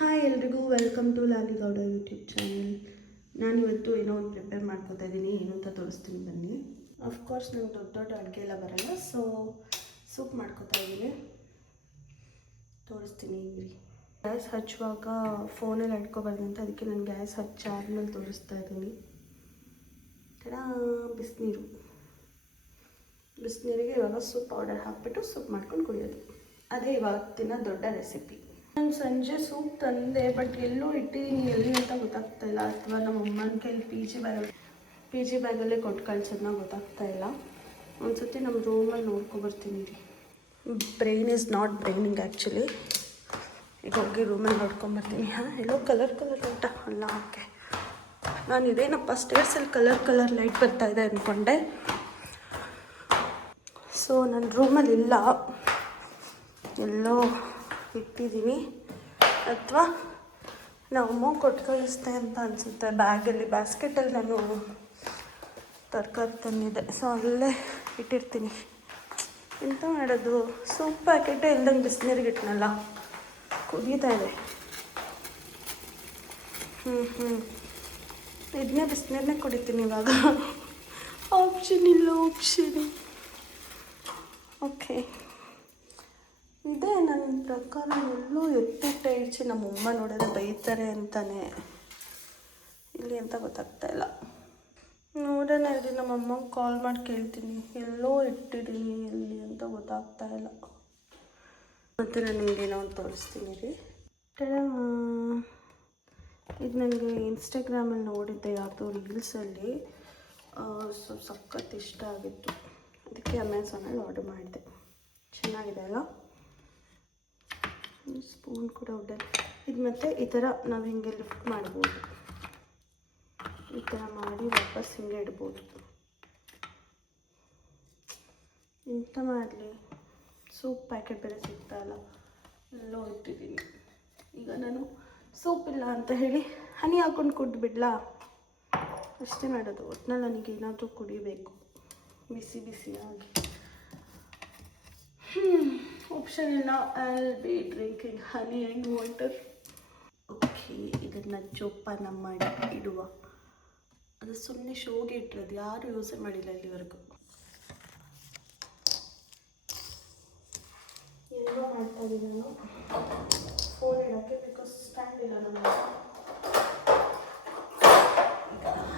Hi ಎಲ್ರಿಗೂ welcome to Laligowda YouTube channel ನಾನಿವತ್ತು ಏನೋ ಒಂದು ಪ್ರಿಪೇರ್ ಮಾಡ್ಕೋತಾ ಇದ್ದೀನಿ ಏನು ಅಂತ ತೋರಿಸ್ತೀನಿ ಬನ್ನಿ. ಅಫ್ಕೋರ್ಸ್ ನಂಗೆ ದೊಡ್ಡ ದೊಡ್ಡ ಅಡುಗೆ ಎಲ್ಲ ಬರಲ್ಲ ಸೊ ಸೂಪ್ ಮಾಡ್ಕೋತಾ ಇದ್ದೀನಿ ತೋರಿಸ್ತೀನಿ ರೀ ಗ್ಯಾಸ್ ಹಚ್ಚುವಾಗ ಫೋನಲ್ಲಿ ಅಂತ ಅದಕ್ಕೆ ನಾನು ಗ್ಯಾಸ್ ಹಚ್ಚಾದ್ಮೇಲೆ ತೋರಿಸ್ತಾ ಇದ್ದೀನಿ ತಡ ಬಿಸಿನೀರು. ಬಿಸಿನೀರಿಗೆ ಇವಾಗ ಸೂಪ್ ಪೌಡರ್ ಹಾಕ್ಬಿಟ್ಟು ಸೂಪ್ ಮಾಡ್ಕೊಂಡು ಕುಡಿಯೋದು. ಅದೇ ಇವತ್ತಿನ ದೊಡ್ಡ ರೆಸಿಪಿ ನಾನು ಸಂಜೆ ಸೂಪ್ ತಂದೆ ಬಟ್ ಎಲ್ಲೂ ಇಟ್ಟಿದ್ದೀನಿ ಎಲ್ಲಿ ಅಂತ ಗೊತ್ತಾಗ್ತಾ ಇಲ್ಲ. ಅಥವಾ ನಮ್ಮ ಅಮ್ಮನ ಕೈಲಿ P G bag P G ಬ್ಯಾಗಲ್ಲೇ ಕೊಟ್ಟು ಕಳ್ಸೋದನ್ನ ಗೊತ್ತಾಗ್ತಾ ಇಲ್ಲ. ಒಂದ್ಸತಿ ನಮ್ಮ ರೂಮಲ್ಲಿ ನೋಡ್ಕೊಬರ್ತೀನಿ ರೀ brain is not braining actually ಈಗ ಹೋಗಿ ರೂಮಲ್ಲಿ ನೋಡ್ಕೊಂಬರ್ತೀನಿ ಹಾಂ ಎಲ್ಲೋ ಕಲರ್ ಕಲರ್ ಲೈಟ ಅಲ್ಲ ಓಕೆ ನಾನು ಇದೇನಪ್ಪ ಸ್ಟೇರ್ಸಲ್ಲಿ ಕಲರ್ ಕಲರ್ ಲೈಟ್ ಬರ್ತಾ ಇದೆ ಅಂದ್ಕೊಂಡೆ ಸೊ ನನ್ನ ರೂಮಲ್ಲಿ ಇಲ್ಲ. ಎಲ್ಲೋ ಇಟ್ಟಿದ್ದೀನಿ ಅಥವಾ ನಾವು ಅಮ್ಮ ಕೊಟ್ಟು ಕಳಿಸ್ತೆ ಅಂತ ಅನಿಸುತ್ತೆ. ಬ್ಯಾಗಲ್ಲಿ, ಬ್ಯಾಸ್ಕೆಟಲ್ಲಿ ನಾನು ತರಕಾರಿ ತಂದಿದ್ದೆ. ಸೊ ಅಲ್ಲೇ ಇಟ್ಟಿರ್ತೀನಿ. ಎಂತ ಮಾಡೋದು? ಸೂಪ್ ಪ್ಯಾಕೆಟೇ ಇಲ್ದಂಗೆ ಬಿಸಿನೀರಿಗೆ ಇಟ್ಟನಲ್ಲ ಕುದೀತಾ ಇದೆ. ಹ್ಞೂ ಹ್ಞೂ ಇದನ್ನೇ ಬಿಸಿನೀರನ್ನೇ ಕುಡಿತೀನಿ ಇವಾಗ. ಆಪ್ಷನ್ ಇಲ್ಲ ಆಪ್ಷನ್ ಓಕೆ ಇದೇ, ನನ್ನ ಪ್ರಕಾರ ಎಲ್ಲೂ ಎತ್ತಿಟ್ಟೆ ನಮ್ಮಮ್ಮ ನೋಡಿದ್ರೆ ಬೈತಾರೆ ಅಂತಲೇ ಇಲ್ಲಿ ಅಂತ ಗೊತ್ತಾಗ್ತಾ ಇಲ್ಲ. ನೋಡೋಣ ಇರಿ ನಮ್ಮಮ್ಮಂಗೆ ಕಾಲ್ ಮಾಡಿ ಕೇಳ್ತೀನಿ. ಎಲ್ಲೋ ಇಟ್ಟಿದ್ದೀನಿ ಎಲ್ಲಿ ಅಂತ ಗೊತ್ತಾಗ್ತಾ ಇಲ್ಲ. ಮತ್ತೆ ನಾನು ಏನೋ ಒಂದು ತೋರಿಸ್ತೀನಿ ರೀ. ಇದು ನನಗೆ ಇನ್ಸ್ಟಾಗ್ರಾಮಲ್ಲಿ ನೋಡಿದ್ದೆ, ಯಾವುದೋ ರೀಲ್ಸಲ್ಲಿ. ಸೊ ಸಖತ್ ಇಷ್ಟ ಆಗಿತ್ತು. ಅದಕ್ಕೆ ಅಮೆಝಾನಲ್ಲಿ ಆರ್ಡರ್ ಮಾಡಿದೆ. ಚೆನ್ನಾಗಿದೆ ಅಲ್ಲ? ಸ್ಪೂನ್ ಕೂಡ ಉಡ್ಡೆ ಇದು ಮತ್ತು ಈ ಥರ ನಾವು ಹಿಂಗೆ ಲಿಫ್ಟ್ ಮಾಡ್ಬೋದು. ಈ ಥರ ಮಾಡಿ ವಾಪಸ್ ಹಿಂಗೆ ಇಡ್ಬೋದು. ಎಂತ ಮಾಡಲಿ? ಸೂಪ್ ಪ್ಯಾಕೆಟ್ ಬೇರೆ ಸಿಗ್ತಾಯಿಲ್ಲ ಎಲ್ಲೋ ಇಟ್ಟಿದ್ದೀನಿ. ಈಗ ನಾನು ಸೂಪ್ ಇಲ್ಲ ಅಂತ ಹೇಳಿ ಹನಿ ಹಾಕೊಂಡು ಕುಡ್ದುಬಿಡ್ಲಾ? ಅಷ್ಟೇ ಮಾಡೋದು. ಒಟ್ನಲ್ಲಿ ನನಗೆ ಏನಾದರೂ ಕುಡಿಬೇಕು. ಬಿಸಿ ಬಿಸಿಯಾಗಿ. ಆಪ್ಷನ್ ಇಲ್ಲ I be drinking honey and water okay ಇದನ್ನು ಜೋಪಾನ ಮಾಡಿ ಇಡುವ. ಅದು ಸುಮ್ಮನೆ ಶೋಗೆ ಇಟ್ಟಿರೋದು, ಯಾರು ಯೂಸೇ ಮಾಡಿಲ್ಲ ಇಲ್ಲಿವರೆಗೂ. ಎಲ್ಲ ಮಾಡ್ತಾ ಫೋನ್ ಇಡೋಕ್ಕೆ ಬಿಕಾಸ್ ಸ್ಟ್ಯಾಂಡ್ ಇಲ್ಲ ನಮ್ಮ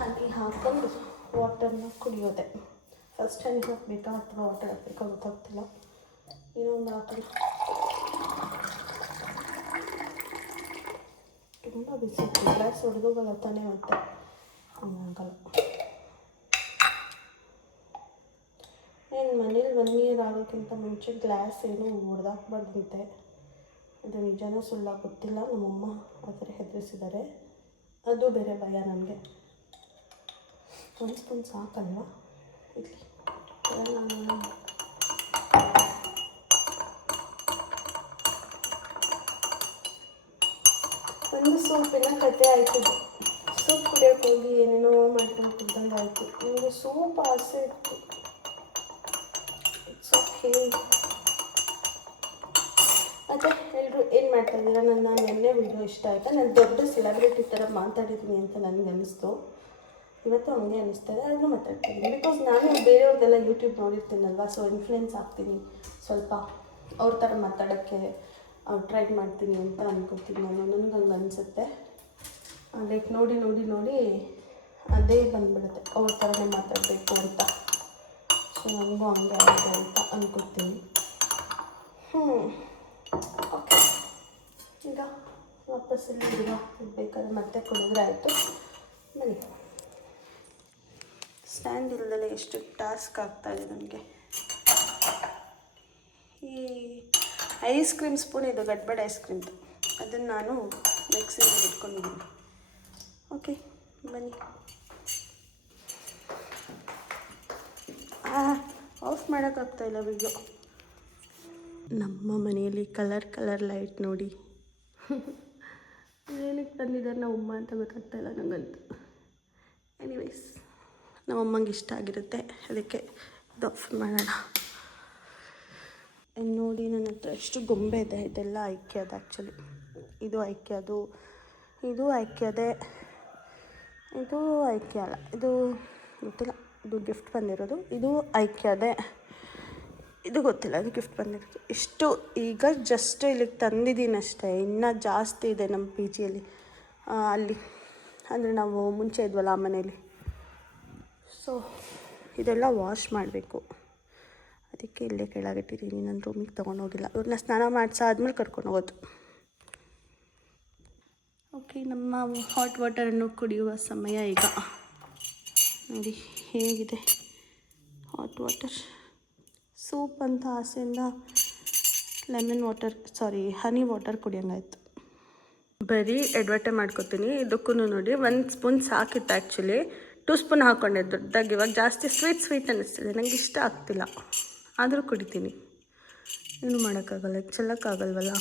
ಹನಿ ಹಾಕೊಂಡು ವಾಟರ್ನ ಕುಡಿಯೋದೆ. ಫಸ್ಟ್ ಹನಿ ಹಾಕಬೇಕಾ ಅಥವಾ ವಾಟರ್ ಹಾಕಬೇಕಾ ಗೊತ್ತಾಗ್ತಿಲ್ಲ. ಇನ್ನೊಂದು ಹಾಕಿ ತುಂಬ ಬಿಸಿ ಗ್ಲಾಸ್ ಹೊಡೆದೋಗಲ್ಲ ತಾನೇ ಮತ್ತೆ ಹಂಗಾಗಲ್ಲ ಏನು ಮನೇಲಿ ಒನ್ ಇಯರ್ ಆಗೋಕ್ಕಿಂತ ಮುಂಚೆ ಗ್ಲಾಸ್ ಏನು ಹೊಡೆದಾಕ್ಬಾರ್ದಂತೆ ಅದು ನಿಜನೂ ಸುಳ್ಳ ಗೊತ್ತಿಲ್ಲ ನಮ್ಮಮ್ಮ ಆ ಥರ ಹೆದರಿಸಿದ್ದಾರೆ ಅದು ಬೇರೆ ಭಯ ನನಗೆ ಒಂದು ಸ್ಪೂನ್ ಸಾಕಲ್ವಾ ಆಯಿತು. ಸೂಪ್ ಕುಡಿಯೋಕೆ ಹೋಗಿ ಏನೇನೋ ಮಾಡ್ಕೊಂಡು ಕುಡ್ದಂಗೆ ಆಯಿತು. ನನಗೆ ಸೂಪ್ ಆಸೆ ಇತ್ತು. ಇಟ್ಸ್ ಓಕೆ ಮತ್ತು ಎಲ್ಲರೂ ಏನು ಮಾಡ್ತಾ ಇದ್ದೀರಾ? ನನ್ನ ನಿನ್ನೆ ವಿಡಿಯೋ ಇಷ್ಟ ಆಯಿತಾ? ನಾನು ದೊಡ್ಡ ಸೆಲೆಬ್ರಿಟಿ ಥರ ಮಾತಾಡಿದ್ದೀನಿ ಅಂತ ನನಗೆ ಅನ್ನಿಸ್ತು ಇವತ್ತು ಹಂಗೆ ಅನ್ನಿಸ್ತಾ ಇದೆ ಅದನ್ನು ಮಾತಾಡ್ತೀನಿ. ಬಿಕಾಸ್ ನಾನು ಬೇರೆಯವ್ರದ್ದೆಲ್ಲ ಯೂಟ್ಯೂಬ್ ನೋಡಿರ್ತೀನಲ್ವ ಸೊ ಇನ್ಫ್ಲುಯೆನ್ಸ್ ಆಗ್ತೀನಿ. ಸ್ವಲ್ಪ ಅವ್ರ ಥರ ಮಾತಾಡೋಕ್ಕೆ ಟ್ರೈ ಮಾಡ್ತೀನಿ ಅಂತ ಅನ್ಕೋತೀನಿ ನಾನು. ನನಗೆ ಹಂಗೆ ಅನಿಸುತ್ತೆ. ಲೈಕ್ ನೋಡಿ ನೋಡಿ ನೋಡಿ ಅದೇ ಬಂದ್ಬಿಡುತ್ತೆ. ಅವ್ರ ಥರನೇ ಮಾತಾಡಬೇಕು ಅಂತ. ಸೊ ನನಗೂ ಹಂಗೆ ಆಗಿದೆ ಅಂತ ಅನ್ಕೋತೀನಿ. ಹ್ಞೂ ಓಕೆ ಈಗ ವಾಪಸ್ ಇಲ್ಲಿ ಇಡುವ ಬೇಕಾದ್ರೆ ಮತ್ತೆ ಕುಡಿದ್ರೆ ಆಯಿತು. ಬನ್ನಿ. ಸ್ಟ್ಯಾಂಡ್ ಇಲ್ದಲೆ ಎಷ್ಟು ಟಾಸ್ಕ್ ಆಗ್ತಾಯಿದೆ ನನಗೆ. ಈ ಐಸ್ ಕ್ರೀಮ್ ಸ್ಪೂನ್ ಇದು ಗಡ್ಬಡ್ ಐಸ್ ಕ್ರೀಮ್ದು ಅದನ್ನು ನಾನು ಮಿಕ್ಸಿಗೆ ಇಟ್ಕೊಂಡಿದ್ದೀನಿ. ಓಕೆ ಬನ್ನಿ. ಆಫ್ ಮಾಡೋಕ್ಕಾಗ್ತಾ ಇಲ್ಲ ವಿಡಿಯೋ ನಮ್ಮ ಮನೆಯಲ್ಲಿ ಕಲರ್ ಕಲರ್ ಲೈಟ್ ನೋಡಿ. ಏನಕ್ಕೆ ತಂದಿದ್ದಾರೆ ನಮ್ಮ ಅಮ್ಮ ಅಂತ ಗೊತ್ತಾಗ್ತಾ ಇಲ್ಲ ನನಗಂತೂ ಎನಿವೇಸ್ ನಮ್ಮಮ್ಮಂಗೆ ಇಷ್ಟ ಆಗಿರುತ್ತೆ. ಅದಕ್ಕೆ ಇದು ಆಫ್ ಮಾಡೋಣ. ನೋಡಿ ನನ್ನ ಹತ್ರ ಎಷ್ಟು ಗೊಂಬೆ ಇದೆ. ಇದೆಲ್ಲ ಐಕೆ ಅದು ಆ್ಯಕ್ಚುಲಿ ಇದು ಐಕ್ಯದು ಇದು ಐಕ್ಯದೆ ಇದು ಐಕ್ಯ ಅಲ್ಲ. ಇದು ಗೊತ್ತಿಲ್ಲ. ಇದು ಗಿಫ್ಟ್ ಬಂದಿರೋದು. ಇದು ಐಕ್ಯದೇ. ಇದು ಗೊತ್ತಿಲ್ಲ. ಅದು ಗಿಫ್ಟ್ ಬಂದಿರೋದು. ಇಷ್ಟು ಈಗ ಜಸ್ಟ್ ಇಲ್ಲಿಗೆ ತಂದಿದ್ದೀನಿ ಅಷ್ಟೇ. ಇನ್ನೂ ಜಾಸ್ತಿ ಇದೆ ನಮ್ಮ ಪಿ ಜಿಯಲ್ಲಿ. ಅಲ್ಲಿ. ಅಂದರೆ ನಾವು ಮುಂಚೆ ಇದ್ವಲ್ಲ ಆ ಮನೇಲಿ ಸೊ ಇದೆಲ್ಲ ವಾಶ್ ಮಾಡಬೇಕು. ಅದಕ್ಕೆ ಇಲ್ಲೇ ಕೆಳಗಿಟ್ಟಿದ್ದೀನಿ ನನ್ನ ರೂಮಿಗೆ ತೊಗೊಂಡೋಗಿಲ್ಲ ಇವ್ರನ್ನ ಸ್ನಾನ ಮಾಡಿಸಾದ್ಮೇಲೆ ಕರ್ಕೊಂಡು ಹೋಗೋದು. ಓಕೆ, ನಮ್ಮ ಹಾಟ್ ವಾಟರನ್ನು ಕುಡಿಯುವ ಸಮಯ ಈಗ. ನೋಡಿ, ಹೇಗಿದೆ ಹಾಟ್ ವಾಟರ್ ಸೂಪ್ ಅಂತ ಆಸೆಯಿಂದ lemon water sorry honey water ಕುಡಿಯೋಂಗಾಯ್ತು. ಬರೀ ಎಡ್ವರ್ಟೈ ಮಾಡ್ಕೊತೀನಿ. ಇದಕ್ಕೂ ನೋಡಿ, ಒಂದು ಸ್ಪೂನ್ ಸಾಕಿತ್ತು ಆ್ಯಕ್ಚುಲಿ ಟೂ ಸ್ಪೂನ್ ಹಾಕ್ಕೊಂಡೆ ದೊಡ್ಡದಾಗಿ. ಇವಾಗ ಜಾಸ್ತಿ ಸ್ವೀಟ್ ಸ್ವೀಟ್ ಅನ್ನಿಸ್ತಿದೆ. ನನಗೆ ಇಷ್ಟ ಆಗ್ತಿಲ್ಲ. ಆದರೂ ಕುಡಿತೀನಿ. ಏನು ಮಾಡೋಕ್ಕಾಗಲ್ಲ, ಚೆಲ್ಲಕ್ಕಾಗಲ್ವಲ್ಲ?